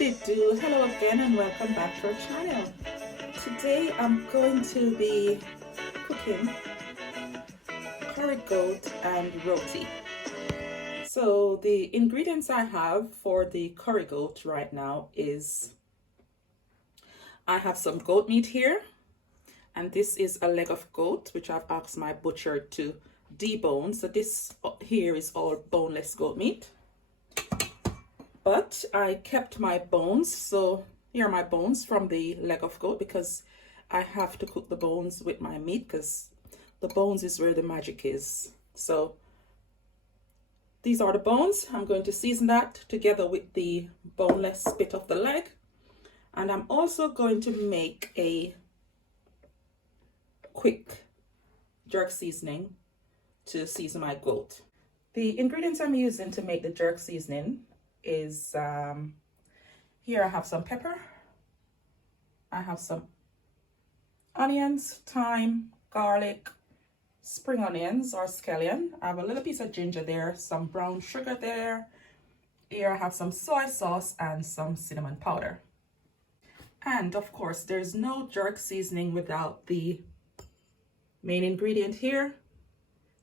Do hello again and welcome back to our channel. Today I'm going to be cooking curry goat and roti. So the ingredients I have for the curry goat right now is I have some goat meat here, and this is a leg of goat which I've asked my butcher to debone. So this here is all boneless goat meat. But I kept my bones, so here are my bones from the leg of goat because I have to cook the bones with my meat because the bones is where the magic is. So these are the bones. I'm going to season that together with the boneless bit of the leg. And I'm also going to make a quick jerk seasoning to season my goat. The ingredients I'm using to make the jerk seasoning is here I have some pepper, I have some onions, thyme, garlic, spring onions or scallion. I have a little piece of ginger there, some brown sugar there. Here I have some soy sauce and some cinnamon powder. And of course there's no jerk seasoning without the main ingredient here,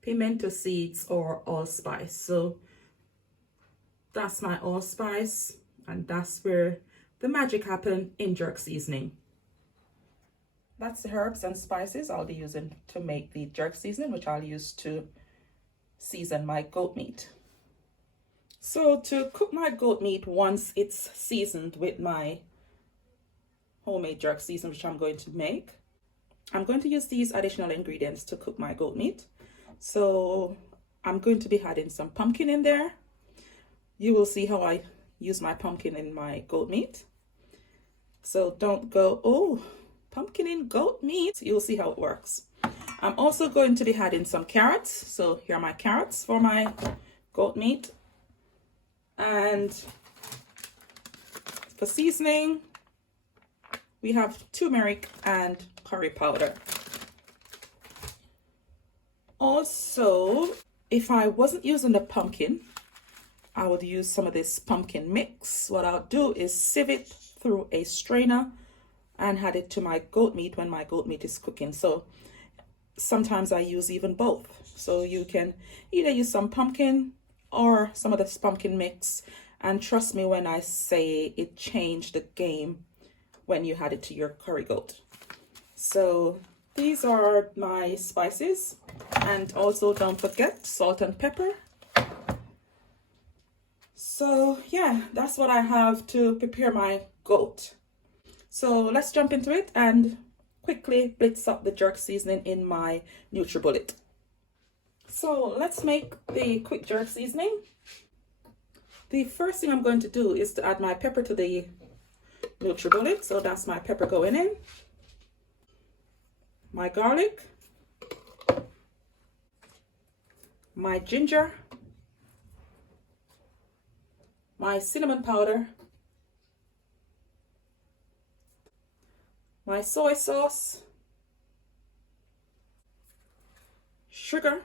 pimento seeds or allspice. So that's my allspice, and that's where the magic happened in jerk seasoning. That's the herbs and spices I'll be using to make the jerk seasoning, which I'll use to season my goat meat. So to cook my goat meat once it's seasoned with my homemade jerk seasoning, which I'm going to make, I'm going to use these additional ingredients to cook my goat meat. So I'm going to be adding some pumpkin in there. You will see how I use my pumpkin in my goat meat. So don't go, oh, pumpkin in goat meat. You'll see how it works. I'm also going to be adding some carrots. So here are my carrots for my goat meat. And for seasoning, we have turmeric and curry powder. Also, if I wasn't using the pumpkin, I would use some of this pumpkin mix. What I'll do is sieve it through a strainer and add it to my goat meat when my goat meat is cooking. So sometimes I use even both. So you can either use some pumpkin or some of this pumpkin mix. And trust me when I say it changed the game when you add it to your curry goat. So these are my spices. And also don't forget salt and pepper. So yeah, that's what I have to prepare my goat. So let's jump into it and quickly blitz up the jerk seasoning in my nutribullet. So let's make the quick jerk seasoning. The first thing I'm going to do is to add my pepper to the nutribullet. So that's my pepper going in. My garlic. My ginger. My cinnamon powder, my soy sauce, sugar.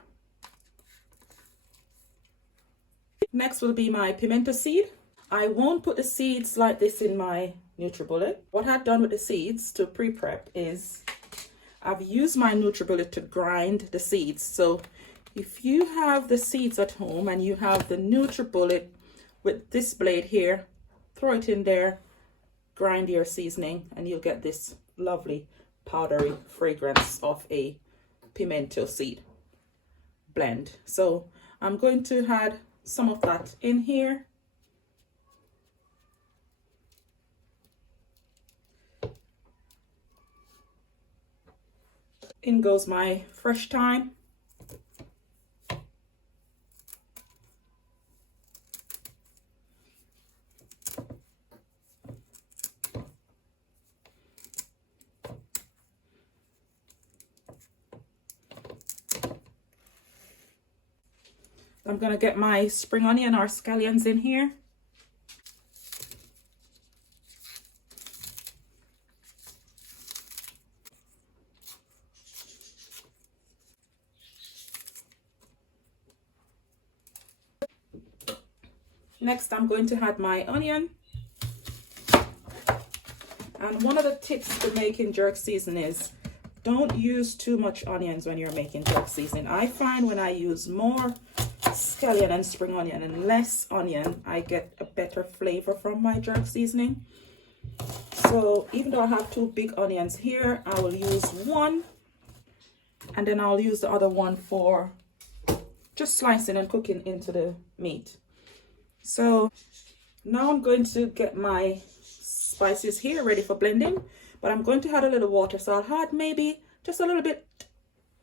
Next will be my pimento seed. I won't put the seeds like this in my nutribullet. What I've done with the seeds to pre-prep is I've used my nutribullet to grind the seeds. So if you have the seeds at home and you have the nutribullet with this blade here, throw it in there, grind your seasoning, and you'll get this lovely powdery fragrance of a pimento seed blend. So I'm going to add some of that in here. In goes my fresh thyme. I'm going to get my spring onion or scallions in here. Next, I'm going to add my onion. And one of the tips to making jerk seasoning is don't use too much onions when you're making jerk seasoning. I find when I use more scallion and spring onion and less onion, I get a better flavor from my jerk seasoning. So even though I have 2 big onions here, I will use one, and then I'll use the other one for just slicing and cooking into the meat. So now I'm going to get my spices here ready for blending, but I'm going to add a little water. So I'll add maybe just a little bit.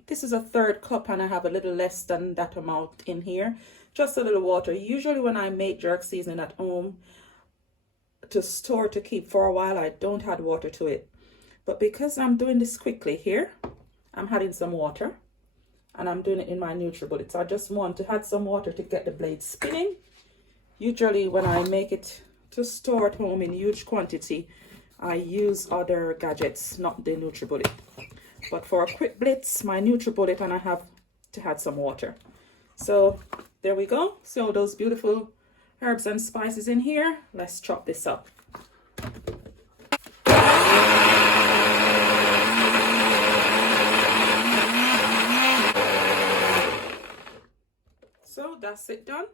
This is a 1/3 cup and I have a little less than that amount in here. Just a little water. Usually when I make jerk seasoning at home to store to keep for a while, I don't add water to it. But because I'm doing this quickly here, I'm adding some water, and I'm doing it in my nutribullet. So I just want to add some water to get the blade spinning. Usually when I make it to store at home in huge quantity, I use other gadgets, not the nutribullet. But for a quick blitz, my nutribullet, and I have to add some water. So there we go. So those beautiful herbs and spices in here. Let's chop this up. So that's it done.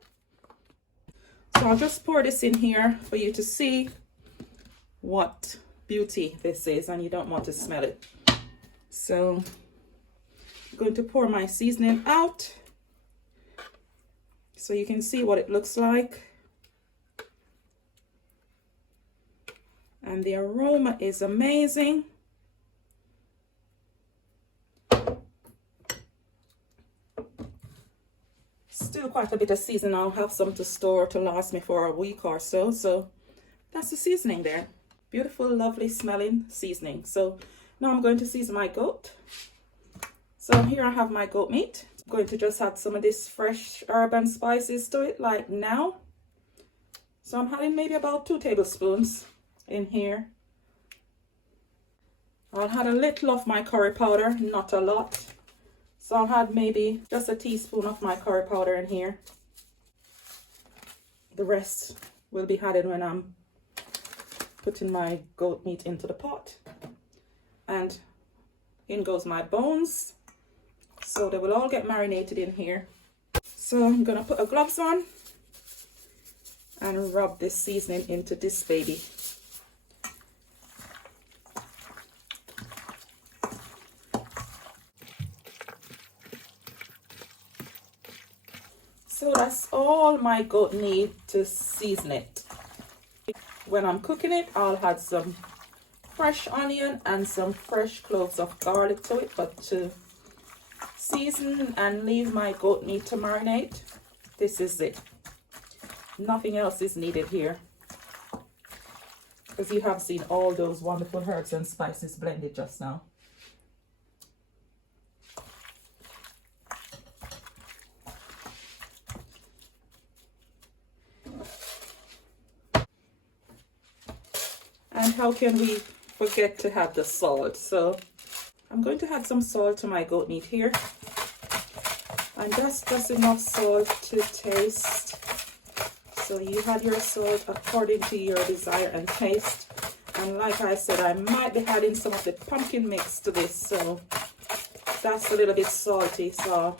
So I'll just pour this in here for you to see what beauty this is, and you don't want to smell it. So I'm going to pour my seasoning out so you can see what it looks like. And the aroma is amazing. Still quite a bit of seasoning. I'll have some to store to last me for a week or so. So that's the seasoning there. Beautiful, lovely smelling seasoning. So now I'm going to season my goat. So here I have my goat meat. I'm going to just add some of this fresh herb and spices to it like now. So I'm adding maybe about 2 tablespoons in here. I'll add a little of my curry powder, not a lot. So I'll add maybe just a teaspoon of my curry powder in here. The rest will be added when I'm putting my goat meat into the pot. And in goes my bones. So they will all get marinated in here. So I'm gonna put a gloves on and rub this seasoning into this baby. So that's all my goat need to season it. When I'm cooking it, I'll add some fresh onion and some fresh cloves of garlic to it, but to season and leave my goat meat to marinate, this is it. Nothing else is needed here, because you have seen all those wonderful herbs and spices blended just now. And how can we forget to have the salt? So I'm going to add some salt to my goat meat here. And that's just enough salt to taste. So you add your salt according to your desire and taste. And like I said, I might be adding some of the pumpkin mix to this. So that's a little bit salty. So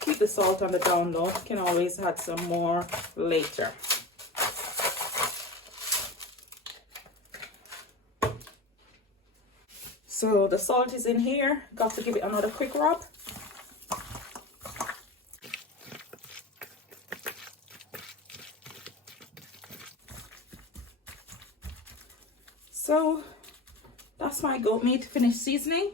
keep the salt on the down low. You can always add some more later. So the salt is in here. Got to give it another quick rub. So that's my goat meat finished seasoning.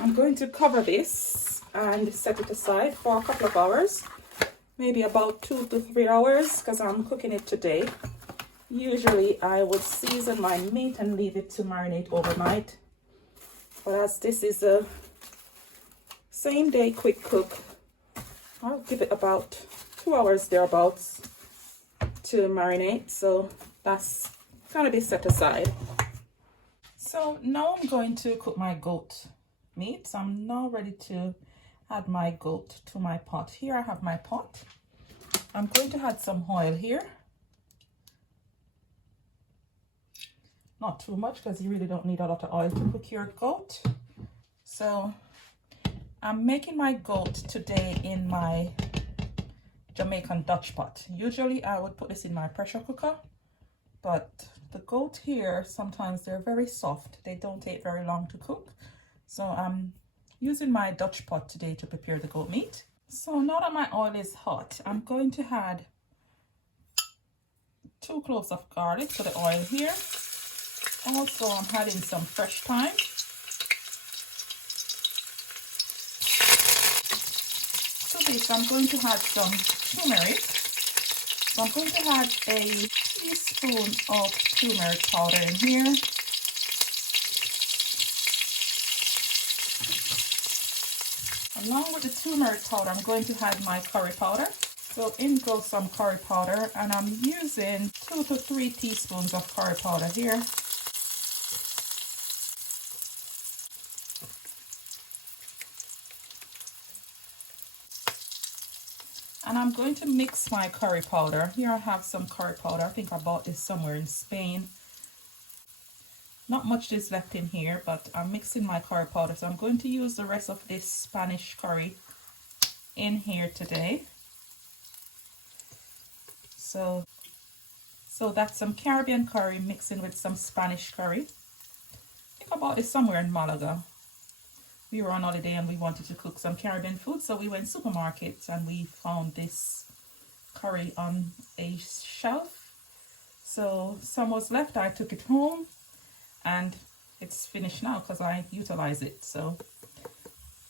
I'm going to cover this and set it aside for a couple of hours, maybe about 2 to 3 hours, because I'm cooking it today. Usually I would season my meat and leave it to marinate overnight. But as this is a same day quick cook, I'll give it about 2 hours thereabouts to marinate. So that's going to be set aside. So now I'm going to cook my goat meat. So I'm now ready to add my goat to my pot. Here I have my pot. I'm going to add some oil here. not too much because you really don't need a lot of oil to cook your goat. So I'm making my goat today in my Jamaican Dutch pot. Usually I would put this in my pressure cooker, but the goat here, sometimes they're very soft. They don't take very long to cook. So I'm using my Dutch pot today to prepare the goat meat. So now that my oil is hot, I'm going to add 2 cloves of garlic to the oil here. Also, I'm adding some fresh thyme. To this, I'm going to add some turmeric. So I'm going to add a teaspoon of turmeric powder in here. Along with the turmeric powder, I'm going to add my curry powder. So in goes some curry powder, and I'm using 2 to 3 teaspoons of curry powder here. And I'm going to mix my curry powder. Here I have some curry powder. I think I bought this somewhere in Spain. Not much is left in here, but I'm mixing my curry powder. So I'm going to use the rest of this Spanish curry in here today. So that's some Caribbean curry mixing with some Spanish curry. I think I bought this somewhere in Malaga. We were on holiday and we wanted to cook some Caribbean food, so we went supermarkets and we found this curry on a shelf. So some was left, I took it home, and it's finished now because I utilize it. So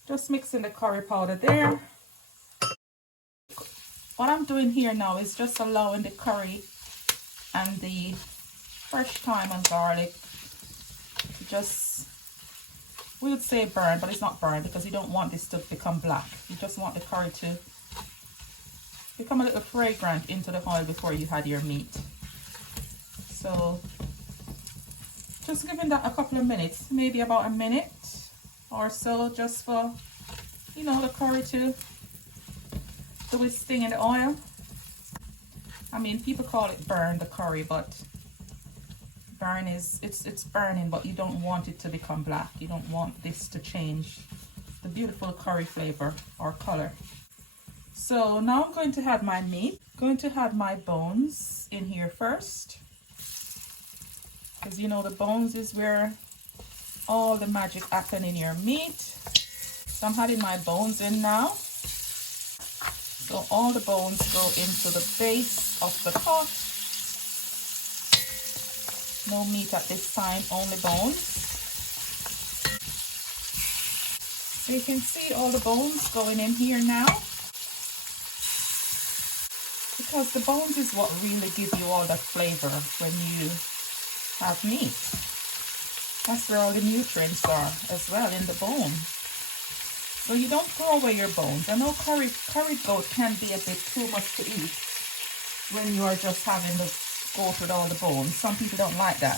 just mixing the curry powder there. What I'm doing here now is just allowing the curry and the fresh thyme and garlic to just, we would say burn, but it's not burn because you don't want this to become black. You just want the curry to become a little fragrant into the oil before you add your meat. So just giving that a couple of minutes, maybe about a minute or so, just for, you know, the curry to do its thing in the oil. I mean, people call it burn the curry, but burn is, it's burning, but you don't want it to become black. You don't want this to change the beautiful curry flavor or color. So now I'm going to add my meat. I'm going to add my bones in here first, because you know the bones is where all the magic happens in your meat. So I'm adding my bones in now. So all the bones go into the base of the pot. No meat at this time, only bones. So you can see all the bones going in here now, because the bones is what really give you all that flavor when you have meat. That's where all the nutrients are as well, in the bone. So you don't throw away your bones. I know curry goat can be a bit too much to eat when you are just having the goat with all the bones. Some people don't like that.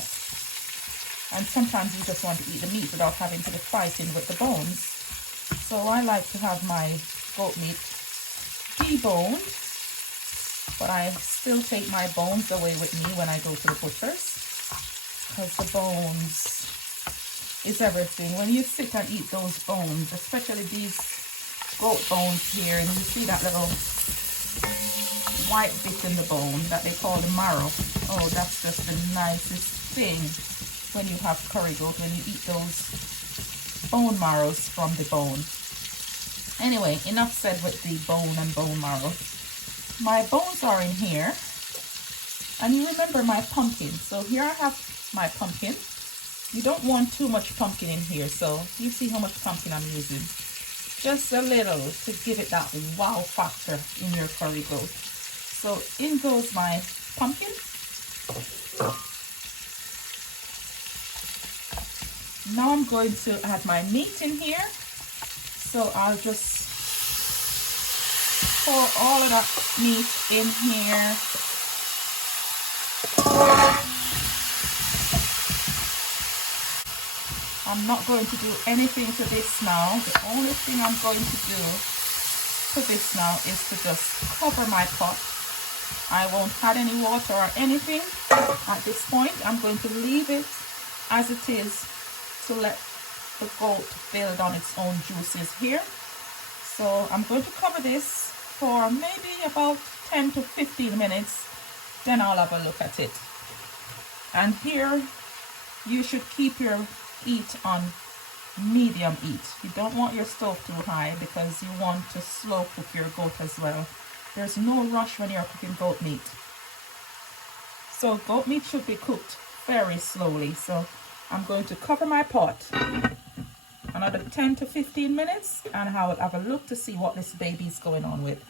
And sometimes you just want to eat the meat without having to be fighting with the bones. So I like to have my goat meat deboned, but I still take my bones away with me when I go to the butcher's, because the bones is everything. When you sit and eat those bones, especially these goat bones here, and you see that little white bit in the bone that they call the marrow. Oh, that's just the nicest thing when you have curry goat, when you eat those bone marrows from the bone. Anyway, enough said with the bone and bone marrow. My bones are in here, and you remember my pumpkin. So here I have my pumpkin. You don't want too much pumpkin in here, so you see how much pumpkin I'm using. Just a little to give it that wow factor in your curry goat. So in goes my pumpkin. Now I'm going to add my meat in here. So I'll just pour all of that meat in here. I'm not going to do anything to this now. The only thing I'm going to do to this now is to just cover my pot. I won't add any water or anything at this point. I'm going to leave it as it is to let the goat build on its own juices here. So I'm going to cover this for maybe about 10 to 15 minutes, then I'll have a look at it. And here you should keep your heat on medium heat. You don't want your stove too high because you want to slow cook your goat as well. There's no rush when you're cooking goat meat. So goat meat should be cooked very slowly. So I'm going to cover my pot another 10 to 15 minutes and I will have a look to see what this baby's going on with.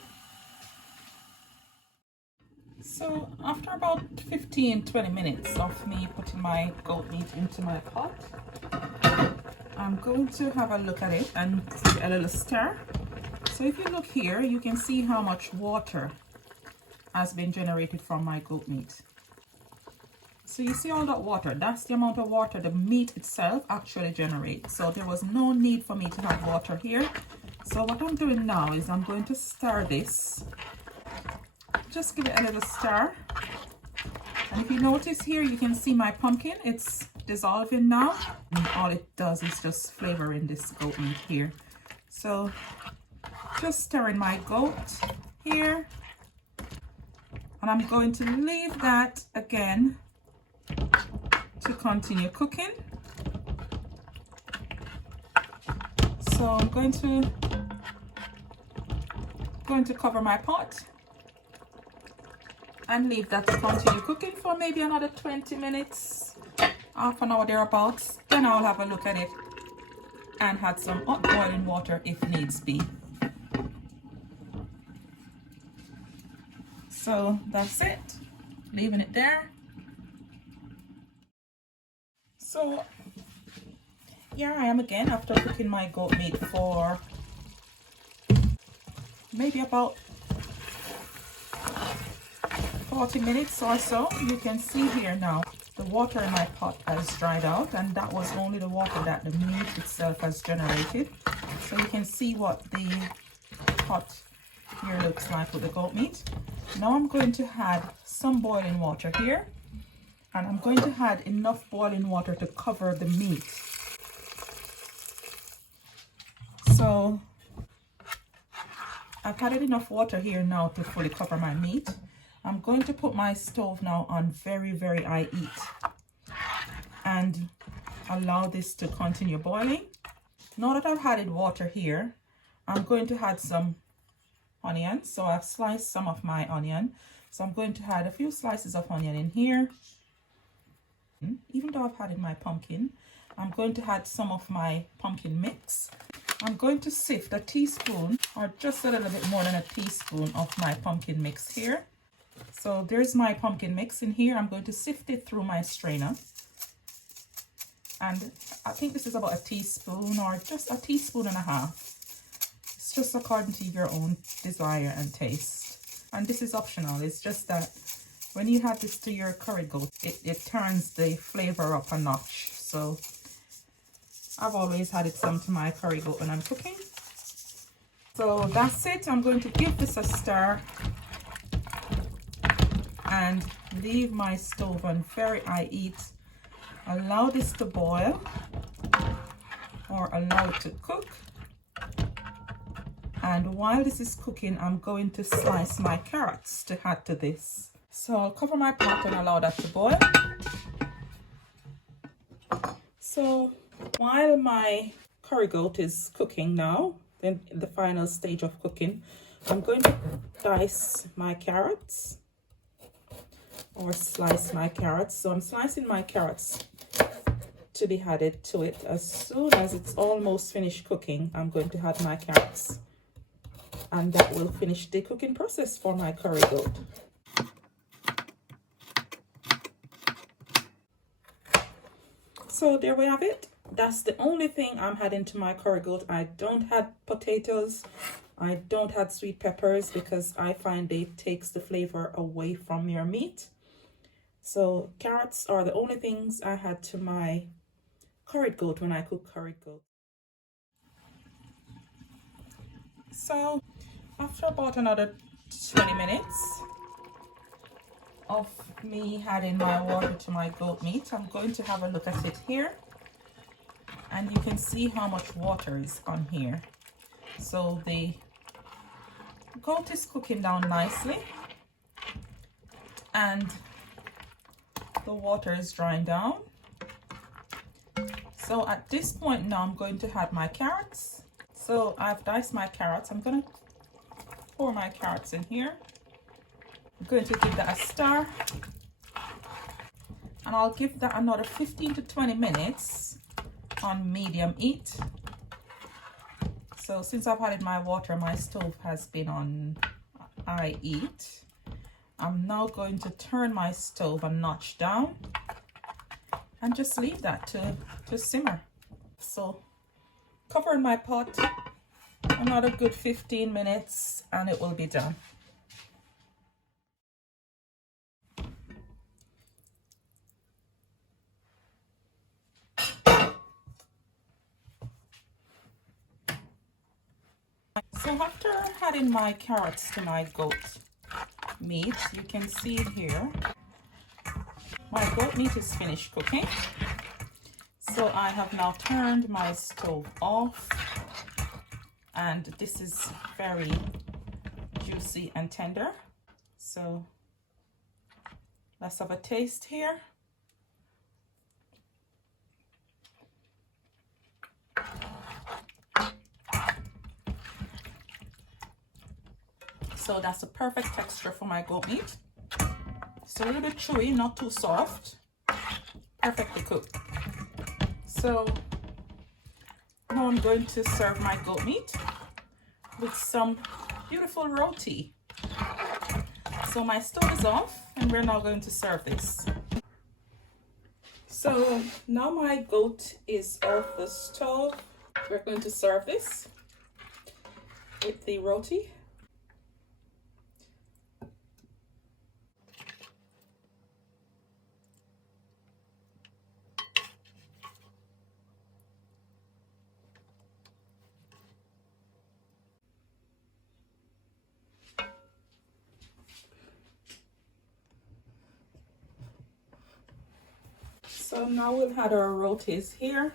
So after about 15-20 minutes of me putting my goat meat into my pot, I'm going to have a look at it and give it a little stir. So if you look here, you can see how much water has been generated from my goat meat. So you see all that water, that's the amount of water the meat itself actually generates. So there was no need for me to have water here. So what I'm doing now is I'm going to stir this. Just give it a little stir. And if you notice here, you can see my pumpkin, it's dissolving now. And all it does is just flavor in this goat meat here. So just stirring my goat here. And I'm going to leave that again to continue cooking. So I'm going to cover my pot and leave that to continue cooking for maybe another 20 minutes, half an hour thereabouts. Then I'll have a look at it and add some hot boiling water if needs be. So that's it, leaving it there. So here I am again after cooking my goat meat for maybe about 40 minutes or so. You can see here now the water in my pot has dried out, and that was only the water that the meat itself has generated. So you can see what the pot here looks like with the goat meat. Now I'm going to add some boiling water here, and I'm going to add enough boiling water to cover the meat. So I've added enough water here now to fully cover my meat. I'm going to put my stove now on very, very high heat and allow this to continue boiling. Now that I've added water here, I'm going to add some onion. So I've sliced some of my onion. So I'm going to add a few slices of onion in here. Even though I've added my pumpkin, I'm going to add some of my pumpkin mix. I'm going to sift a teaspoon or just a little bit more than a teaspoon of my pumpkin mix here. So there's my pumpkin mix in here. I'm going to sift it through my strainer. And I think this is about a teaspoon or just a teaspoon and a half. It's just according to your own desire and taste. And this is optional. It's just that when you add this to your curry goat, it turns the flavor up a notch. So I've always added some to my curry goat when I'm cooking. So that's it. I'm going to give this a stir and leave my stove on very high heat. Allow this to boil or allow it to cook. And while this is cooking, I'm going to slice my carrots to add to this. So I'll cover my pot and allow that to boil. So while my curry goat is cooking now, in the final stage of cooking, I'm going to dice my carrots or slice my carrots. So I'm slicing my carrots to be added to it. As soon as it's almost finished cooking, I'm going to add my carrots, and that will finish the cooking process for my curry goat. So there we have it. That's the only thing I'm adding to my curry goat. I don't add potatoes. I don't add sweet peppers because I find it takes the flavor away from your meat. So carrots are the only things I add to my curried goat when I cook curried goat. So after about another 20 minutes, of me adding my water to my goat meat. I'm going to have a look at it here, and you can see how much water is on here. So the goat is cooking down nicely and the water is drying down. So at this point now I'm going to add my carrots. So I've diced my carrots. I'm going to pour my carrots in here. I'm going to give that a stir, and I'll give that another 15 to 20 minutes on medium heat. So since I've added my water, my stove has been on high heat. I'm now going to turn my stove a notch down and just leave that to simmer. So cover my pot another good 15 minutes and it will be done. So after adding my carrots to my goat meat, you can see here my goat meat is finished cooking. So I have now turned my stove off, and this is very juicy and tender. So let's have a taste here. So that's the perfect texture for my goat meat. It's a little bit chewy, not too soft. Perfectly cooked. So now I'm going to serve my goat meat with some beautiful roti. So my stove is off and we're now going to serve this. So now my goat is off the stove. We're going to serve this with the roti. So now we'll add our rotis here,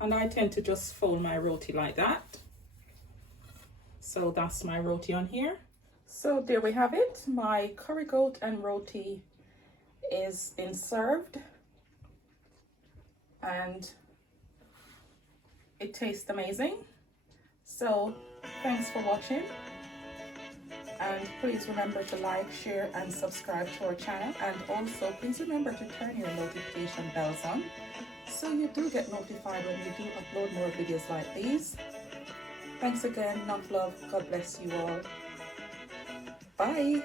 and I tend to just fold my roti like that. So that's my roti on here. So there we have it. My curry goat and roti is been served, and it tastes amazing. So thanks for watching. And please remember to like, share and subscribe to our channel, and also please remember to turn your notification bells on so you do get notified when we do upload more videos like these. Thanks again. Nuff Love. God bless you all. Bye.